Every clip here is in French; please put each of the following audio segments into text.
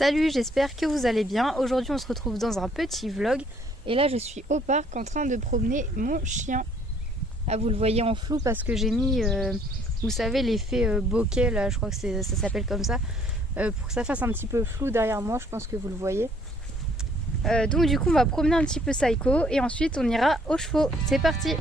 Salut, j'espère que vous allez bien. Aujourd'hui on se retrouve dans un petit vlog. Et là je suis au parc en train de promener mon chien. Ah, vous le voyez en flou parce que j'ai mis, vous savez, l'effet bokeh là, je crois que ça s'appelle comme ça. Pour que ça fasse un petit peu flou derrière moi, je pense que vous le voyez. Donc du coup on va promener un petit peu Saïko et ensuite on ira aux chevaux. C'est parti!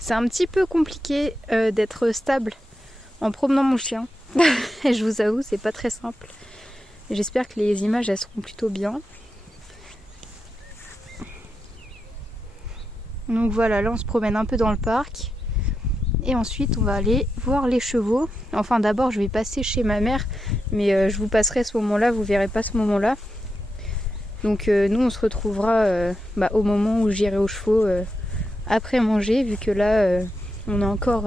C'est un petit peu compliqué d'être stable en promenant mon chien. Je vous avoue, c'est pas très simple. J'espère que les images elles seront plutôt bien. Donc voilà, là on se promène un peu dans le parc. Et ensuite on va aller voir les chevaux. Enfin d'abord je vais passer chez ma mère. Mais je vous passerai ce moment-là, vous verrez pas ce moment-là. Donc nous on se retrouvera au moment où j'irai aux chevaux après manger. Vu que là on est encore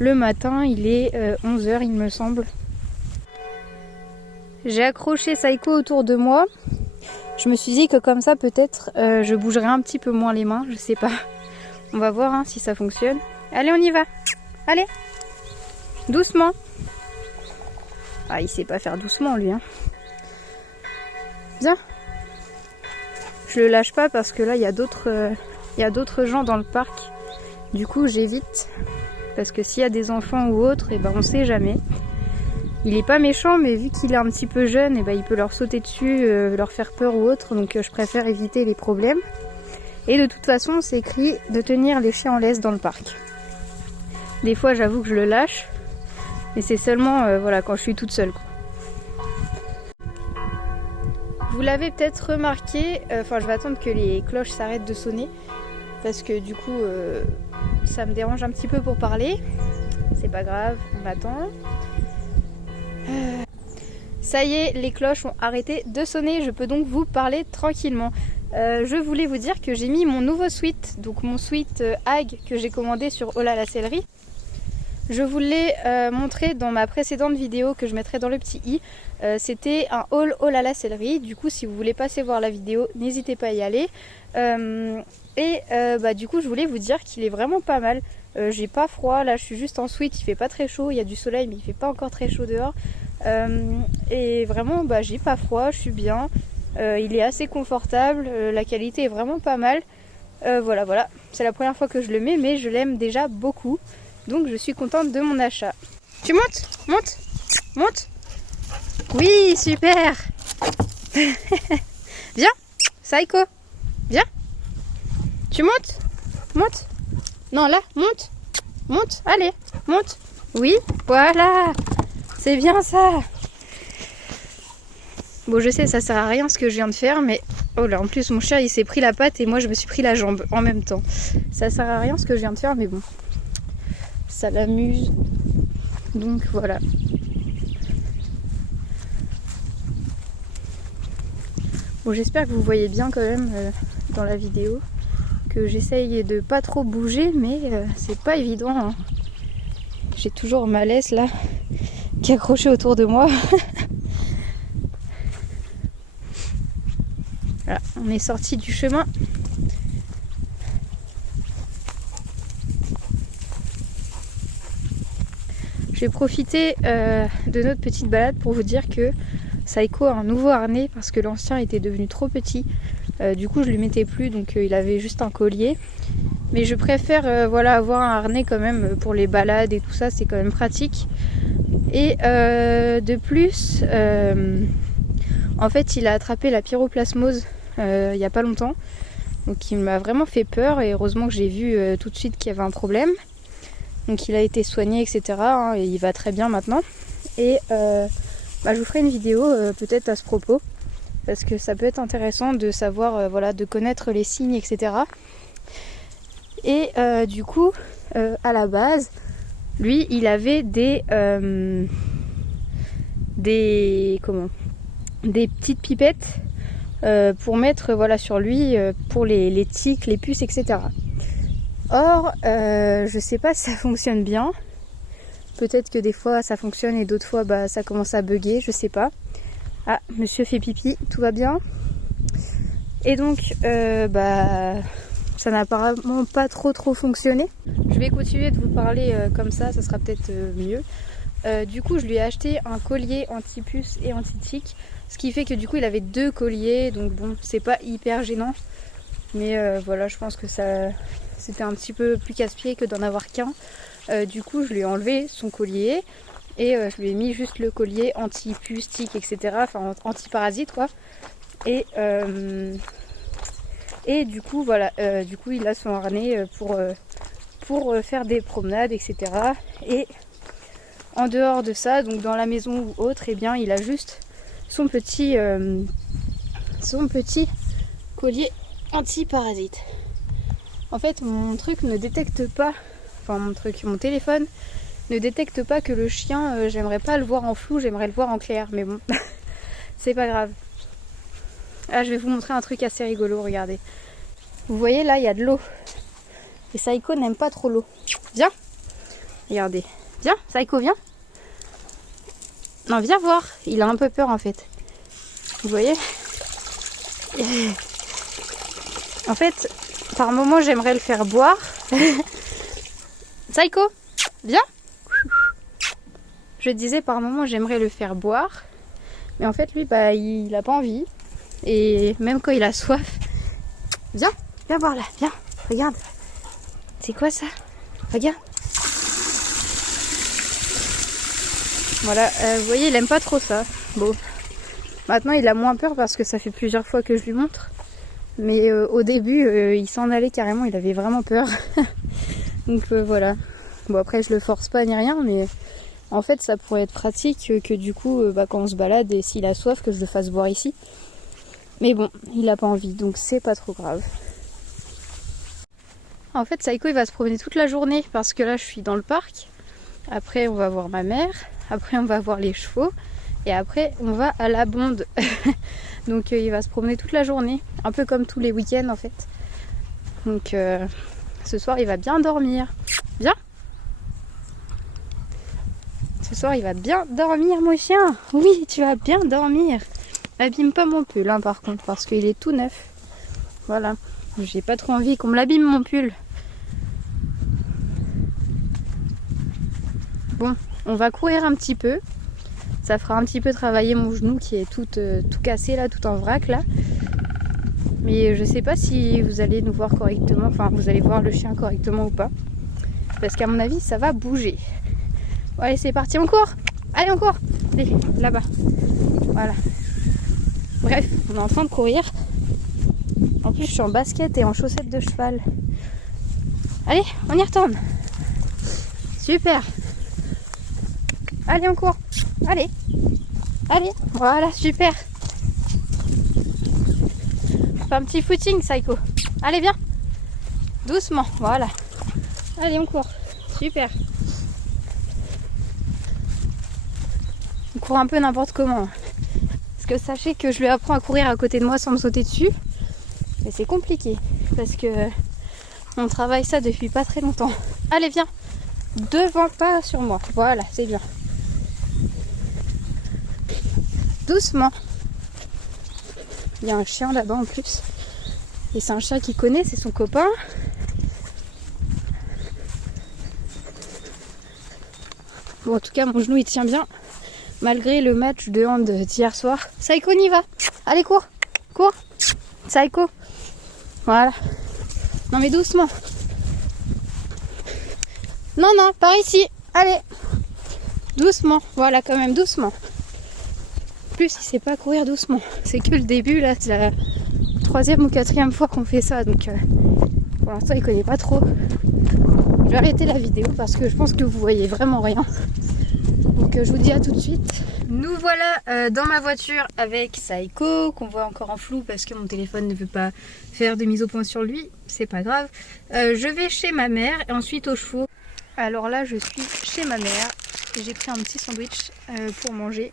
le matin, il est 11 h il me semble. J'ai accroché Saïko autour de moi. Je me suis dit que comme ça peut-être je bougerai un petit peu moins les mains, je sais pas. On va voir si ça fonctionne. Allez, on y va. Allez. Doucement. Ah, il sait pas faire doucement lui. Viens. Je le lâche pas parce que là il y a d'autres gens dans le parc. Du coup j'évite. Parce que s'il y a des enfants ou autres, on sait jamais. Il est pas méchant, mais vu qu'il est un petit peu jeune, il peut leur sauter dessus, leur faire peur ou autre. Donc je préfère éviter les problèmes. Et de toute façon, c'est écrit de tenir les chiens en laisse dans le parc. Des fois, j'avoue que je le lâche. Mais c'est seulement quand je suis toute seule. Vous l'avez peut-être remarqué, je vais attendre que les cloches s'arrêtent de sonner. Parce que du coup, ça me dérange un petit peu pour parler. C'est pas grave, on attend. Ça y est, les cloches ont arrêté de sonner, je peux donc vous parler tranquillement. Je voulais vous dire que j'ai mis mon nouveau sweat, donc mon sweat Hag que j'ai commandé sur Oh là la sellerie. Je vous l'ai montré dans ma précédente vidéo que je mettrai dans le petit i. C'était un haul Oh là la sellerie, du coup si vous voulez passer voir la vidéo, n'hésitez pas à y aller. Du coup je voulais vous dire qu'il est vraiment pas mal. J'ai pas froid, là je suis juste en sweat, il fait pas très chaud, il y a du soleil mais il fait pas encore très chaud dehors. Et vraiment j'ai pas froid, je suis bien. Il est assez confortable, la qualité est vraiment pas mal. Voilà, c'est la première fois que je le mets mais je l'aime déjà beaucoup. Donc je suis contente de mon achat. Tu montes? Monte. Oui, super. Viens, Saïko, viens. Tu montes. Non, là, monte, allez, monte. Oui, voilà, c'est bien ça. Bon, je sais, ça sert à rien ce que je viens de faire, mais oh là, en plus mon chien il s'est pris la patte et moi je me suis pris la jambe en même temps. Ça sert à rien ce que je viens de faire, mais bon, ça l'amuse. Donc voilà. Bon, j'espère que vous voyez bien quand même dans la vidéo. Que j'essaye de pas trop bouger, mais c'est pas évident. J'ai toujours ma laisse là qui est accrochée autour de moi. Voilà, on est sorti du chemin. Je vais profiter de notre petite balade pour vous dire que Saïko a un nouveau harnais parce que l'ancien était devenu trop petit. Du coup je lui mettais plus, donc il avait juste un collier. Mais je préfère avoir un harnais quand même pour les balades et tout ça, c'est quand même pratique. Et de plus, en fait il a attrapé la pyroplasmose il n'y a pas longtemps. Donc il m'a vraiment fait peur et heureusement que j'ai vu tout de suite qu'il y avait un problème. Donc il a été soigné, etc. Et il va très bien maintenant. Et je vous ferai une vidéo peut-être à ce propos. Parce que ça peut être intéressant de savoir, de connaître les signes, etc. Et du coup, à la base, lui, il avait des petites pipettes pour mettre sur lui, pour les tiques, les puces, etc. Or, je sais pas si ça fonctionne bien. Peut-être que des fois ça fonctionne et d'autres fois ça commence à bugger, je sais pas. Ah, monsieur fait pipi, tout va bien? Et donc ça n'a apparemment pas trop fonctionné. Je vais continuer de vous parler comme ça sera peut-être mieux. Du coup je lui ai acheté un collier anti-puce et anti-tic, ce qui fait que du coup il avait 2 colliers, donc bon c'est pas hyper gênant, mais voilà, je pense que ça c'était un petit peu plus casse-pied que d'en avoir qu'un. Du coup je lui ai enlevé son collier et je lui ai mis juste le collier anti-puce, tic, etc. Enfin anti-parasite quoi. Et du coup voilà, du coup il a son harnais pour faire des promenades, etc. Et en dehors de ça, donc dans la maison ou autre, eh bien il a juste son petit collier anti-parasite. En fait mon truc ne détecte pas, enfin mon téléphone ne détecte pas que le chien, j'aimerais pas le voir en flou, j'aimerais le voir en clair, mais bon, c'est pas grave. Là je vais vous montrer un truc assez rigolo, regardez. Vous voyez là il y a de l'eau. Et Saïko n'aime pas trop l'eau. Viens, regardez. Viens, Saïko, viens. Non, viens voir. Il a un peu peur en fait. Vous voyez? En fait, par moment j'aimerais le faire boire. Saïko, viens. Je disais par moment j'aimerais le faire boire. Mais en fait lui, il a pas envie. Et même quand il a soif. Viens, viens voir là, viens. Regarde. C'est quoi ça? Regarde. Voilà, vous voyez, il aime pas trop ça. Bon, maintenant il a moins peur parce que ça fait plusieurs fois que je lui montre. Mais au début, il s'en allait carrément, il avait vraiment peur. Donc voilà. Bon, après, je le force pas ni rien, mais en fait, ça pourrait être pratique que du coup, quand on se balade et s'il a soif, que je le fasse boire ici. Mais bon, il a pas envie, donc c'est pas trop grave. En fait, Saïko, il va se promener toute la journée parce que là, je suis dans le parc. Après, on va voir ma mère. Après, on va voir les chevaux. Et après, on va à la bonde. Donc, il va se promener toute la journée. Un peu comme tous les week-ends, en fait. Donc, ce soir, il va bien dormir. Viens. Ce soir, il va bien dormir, mon chien. Oui, tu vas bien dormir. Abîme pas mon pull, hein, par contre, parce qu'il est tout neuf. Voilà. J'ai pas trop envie qu'on me l'abîme, mon pull. Bon, on va courir un petit peu. Ça fera un petit peu travailler mon genou qui est tout cassé là, tout en vrac là. Mais je sais pas si vous allez nous voir correctement, enfin vous allez voir le chien correctement ou pas. Parce qu'à mon avis, ça va bouger. Bon, allez, c'est parti, on court. Allez, on court. Allez, là-bas. Voilà. Bref, on est en train de courir. En plus, je suis en basket et en chaussettes de cheval. Allez, on y retourne. Super. Allez, on court. Allez. Allez, voilà, super. Fais un petit footing, Saïko. Allez, viens. Doucement, voilà. Allez, on court. Super. On court un peu n'importe comment. Parce que sachez que je lui apprends à courir à côté de moi sans me sauter dessus. Mais c'est compliqué. Parce que on travaille ça depuis pas très longtemps. Allez, viens. Devant, pas sur moi. Voilà, c'est bien. Doucement. Il y a un chien là-bas en plus. Et c'est un chien qu'il connaît, c'est son copain. Bon, en tout cas, mon genou il tient bien. Malgré le match de hand d'hier soir. Saïko, on y va. Allez, cours. Cours. Saïko. Voilà. Non mais doucement. Non, non, par ici. Allez. Doucement. Voilà, quand même, doucement. En plus, il sait pas courir doucement. C'est que le début, là, c'est la 3e ou 4e fois qu'on fait ça. Donc, pour l'instant, il connaît pas trop. Je vais arrêter la vidéo parce que je pense que vous voyez vraiment rien. Donc, je vous dis à tout de suite. Nous voilà dans ma voiture avec Saïko, qu'on voit encore en flou parce que mon téléphone ne veut pas faire de mise au point sur lui. C'est pas grave. Je vais chez ma mère et ensuite aux chevaux. Alors là, je suis chez ma mère. J'ai pris un petit sandwich pour manger.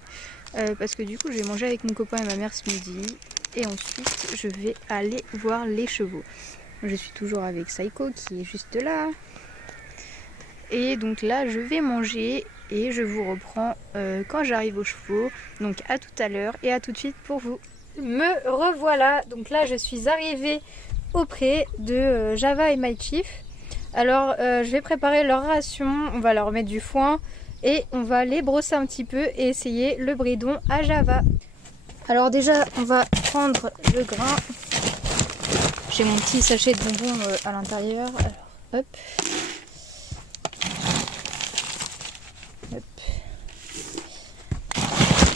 Parce que du coup, j'ai mangé avec mon copain et ma mère ce midi. Et ensuite, je vais aller voir les chevaux. Je suis toujours avec Saïko qui est juste là. Et donc là, je vais manger et je vous reprends quand j'arrive aux chevaux. Donc à tout à l'heure et à tout de suite pour vous. Me revoilà. Donc là je suis arrivée auprès de Java et My Chief. Alors je vais préparer leur ration, on va leur mettre du foin et on va les brosser un petit peu et essayer le bridon à Java. Alors déjà on va prendre le grain. J'ai mon petit sachet de bonbons à l'intérieur. Alors hop. Hop.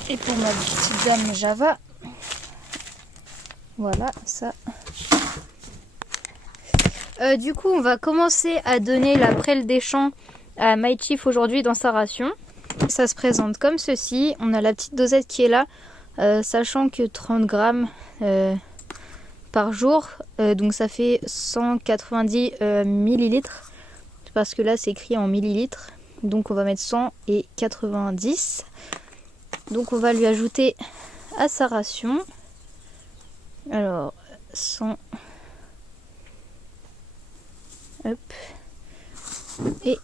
Et pour ma petite dame Java, voilà ça. Du coup on va commencer à donner la prêle des champs à My Chief aujourd'hui dans sa ration. Ça se présente comme ceci. On a la petite dosette qui est là, sachant que 30 grammes par jour, donc ça fait 190 millilitres, parce que là c'est écrit en millilitres, donc on va mettre 100 et 90. Donc on va lui ajouter à sa ration, alors 100, hop, et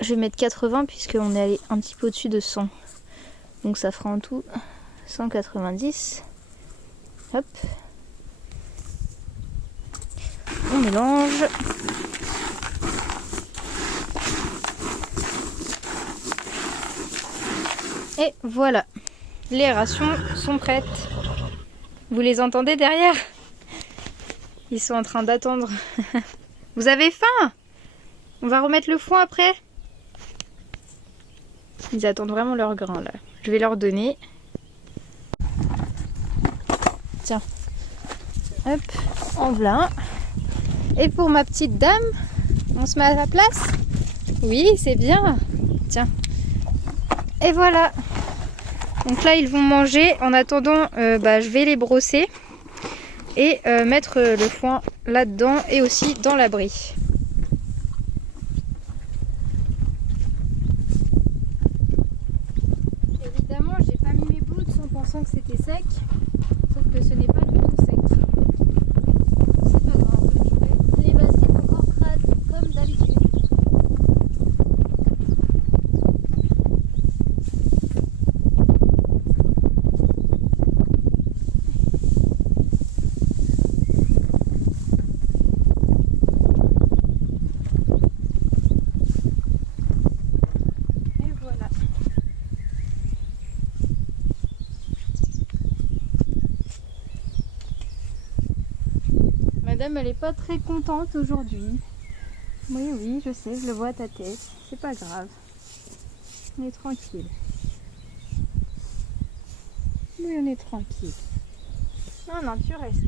je vais mettre 80 puisqu'on est allé un petit peu au-dessus de 100, donc ça fera en tout 190. Hop, on mélange. Et voilà, les rations sont prêtes. Vous les entendez derrière? Ils sont en train d'attendre. Vous avez faim? On va remettre le foin après. Ils attendent vraiment leur grain là. Je vais leur donner. Tiens, hop, en voilà. Et pour ma petite dame, on se met à la place? Oui, c'est bien. Tiens. Et voilà. Donc là, ils vont manger. En attendant, je vais les brosser et mettre le foin là-dedans et aussi dans l'abri. Évidemment, j'ai pas mis mes boots en pensant que c'était sec. Sauf que ce n'est pas du tout sec. C'est pas grave. Les baskets encore crades comme d'habitude. Et voilà. Madame, elle est pas très contente aujourd'hui. Oui, oui, je sais, je le vois à ta tête. C'est pas grave. On est tranquille. Oui, on est tranquille. Non, non, tu restes.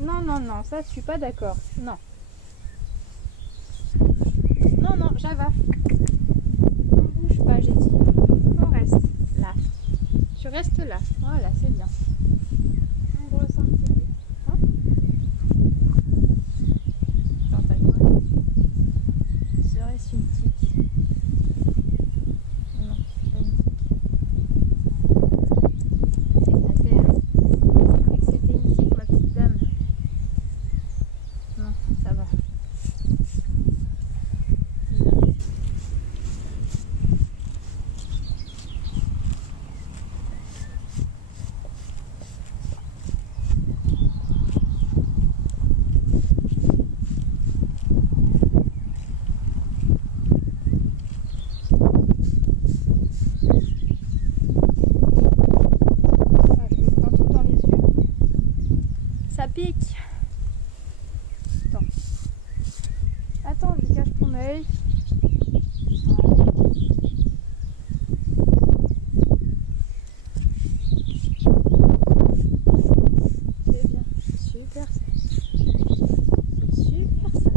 Non, non, non, ça, je suis pas d'accord. Non. Non, non, Java. Ne bouge pas, j'ai dit. On reste là. Tu restes là. Voilà, c'est bien. On brosse un petit peu. Hein? Dans ta gueule. Serait-ce une tique? Non, c'est pas une tique. C'est de la terre. Je croyais que c'était une tique, ma petite dame. Non, ça va. Je me prends tout dans les yeux. Ça pique. Attends. Attends, je cache ton œil. Voilà. C'est bien. Super ça. C'est super ça.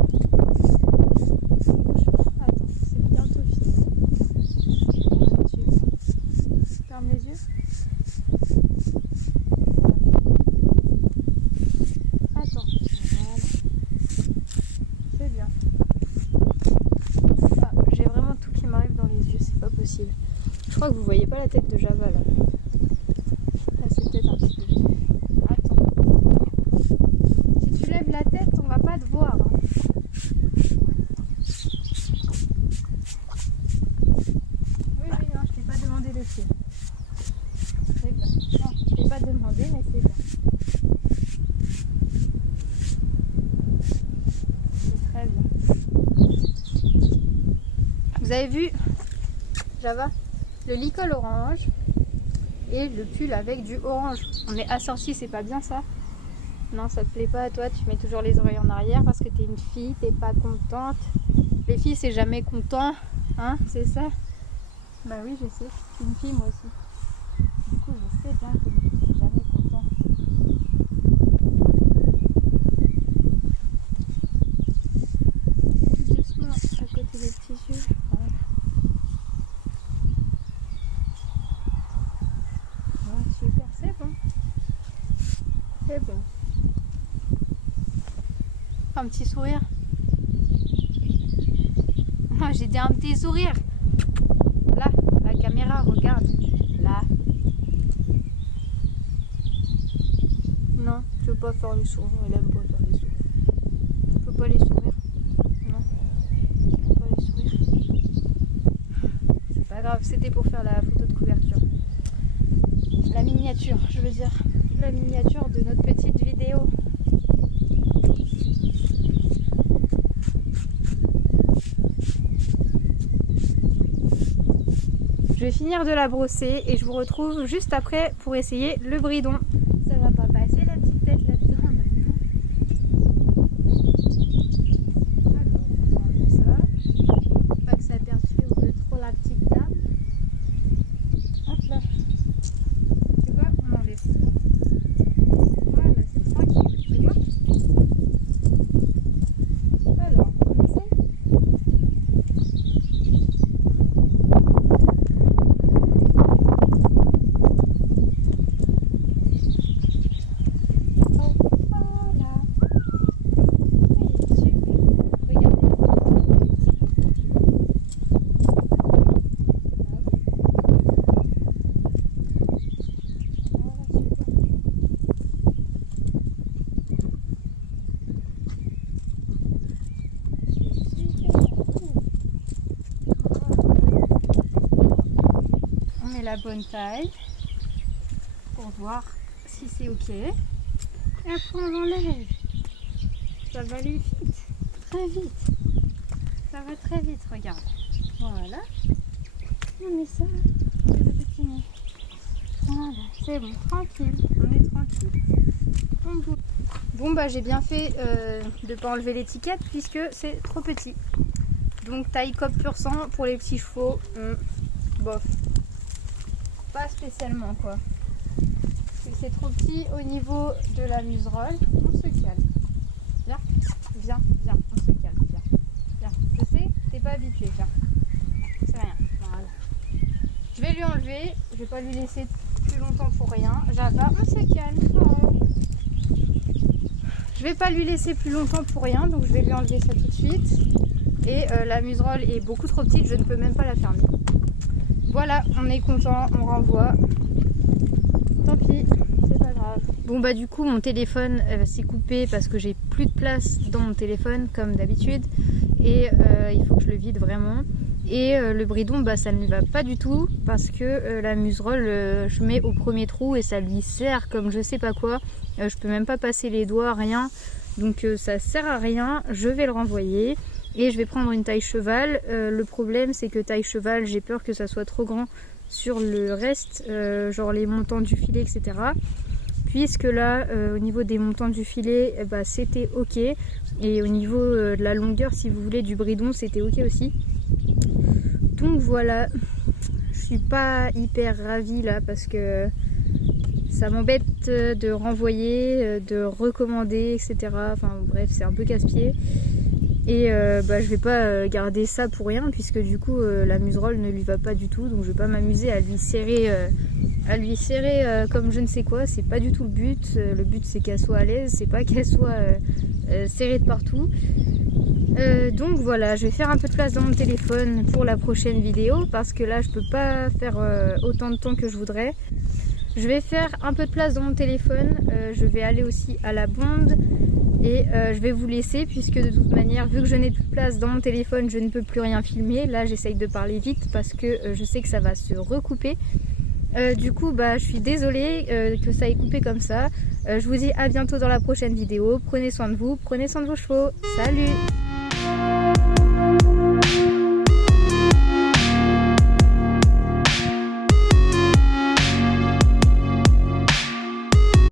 Attends, c'est bientôt fini. Voilà, tu fermes les yeux. Attends. Voilà. C'est bien. Ah, j'ai vraiment tout qui m'arrive dans les yeux, c'est pas possible. Je crois que vous voyez pas la tête de Java là. Là c'est peut-être un petit peu mieux. Attends. Si tu lèves la tête, on va pas te voir. Hein. dessus. C'est bien. Non, je t'ai pas demandé, mais c'est bien. C'est très bien. Vous avez vu, Java, le licol orange et le pull avec du orange. On est assortis, c'est pas bien ça? Non, ça te plaît pas à toi, tu mets toujours les oreilles en arrière parce que t'es une fille, t'es pas contente. Les filles, c'est jamais content, hein, c'est ça? Bah oui, je sais, je suis une fille moi aussi. Du coup, je sais bien que les filles, c'est jamais content. Tout doucement, à côté des petits yeux. Voilà. Voilà, super, c'est bon. C'est bon. Un petit sourire. Moi, j'ai dit un petit sourire. Là, la caméra, regarde. Là. Non, tu veux pas faire le sourire. Elle aime pas faire les sourires. Tu peux pas les sourire. Non. Tu peux pas les sourire. C'est pas grave, c'était pour faire la photo de couverture. La miniature, je veux dire. La miniature de notre petite vidéo. Je vais finir de la brosser et je vous retrouve juste après pour essayer le bridon. Ça va pas passer la petite tête là-dedans maintenant. Alors, on va enlever ça. Pas que ça perturbe trop la petite dame. Hop là. Tu vois, on enlève ça. Voilà, c'est tranquille. Tu vois. Alors, on essaie. La bonne taille pour voir si c'est ok et après on l'enlève. Ça va aller vite, très vite, ça va très vite, regarde, voilà, on met ça sur le petit nez, voilà, c'est bon, tranquille, on est tranquille. Bon bah j'ai bien fait de pas enlever l'étiquette puisque c'est trop petit, donc taille coq pur sang pour les petits chevaux, bof. Pas spécialement quoi. C'est trop petit au niveau de la muserolle. On se calme. Viens, viens, viens, on se calme. Viens, viens. Je sais, t'es pas habitué. Viens. C'est rien. Voilà. Je vais lui enlever. Je vais pas lui laisser plus longtemps pour rien. Java, on se calme. Oh. Je vais pas lui laisser plus longtemps pour rien. Donc je vais lui enlever ça tout de suite. Et la muserolle est beaucoup trop petite. Je ne peux même pas la fermer. Voilà, on est content, on renvoie. Tant pis, c'est pas grave. Bon bah du coup mon téléphone s'est coupé parce que j'ai plus de place dans mon téléphone comme d'habitude. Et il faut que je le vide vraiment. Et le bridon bah ça ne lui va pas du tout parce que la muserolle je mets au premier trou et ça lui sert comme je sais pas quoi. Je peux même pas passer les doigts, rien. Donc ça sert à rien, je vais le renvoyer. Et je vais prendre une taille cheval. Le problème c'est que taille cheval, j'ai peur que ça soit trop grand sur le reste, genre les montants du filet, etc. Puisque là, au niveau des montants du filet, bah, c'était ok. Et au niveau de la longueur, si vous voulez, du bridon, c'était ok aussi. Donc voilà, je suis pas hyper ravie là parce que ça m'embête de renvoyer, de recommander, etc. Enfin bref, c'est un peu casse-pied. Et bah, je vais pas garder ça pour rien puisque du coup la muserolle ne lui va pas du tout, donc je vais pas m'amuser à lui serrer comme je ne sais quoi. C'est pas du tout le but. Le but c'est qu'elle soit à l'aise, c'est pas qu'elle soit serrée de partout. Donc voilà, je vais faire un peu de place dans mon téléphone pour la prochaine vidéo parce que là je peux pas faire autant de temps que je voudrais. Je vais faire un peu de place dans mon téléphone, je vais aller aussi à la bonde Et je vais vous laisser puisque de toute manière, vu que je n'ai plus de place dans mon téléphone, je ne peux plus rien filmer. Là, j'essaye de parler vite parce que je sais que ça va se recouper. Du coup, je suis désolée que ça ait coupé comme ça. Je vous dis à bientôt dans la prochaine vidéo. Prenez soin de vous, prenez soin de vos chevaux. Salut!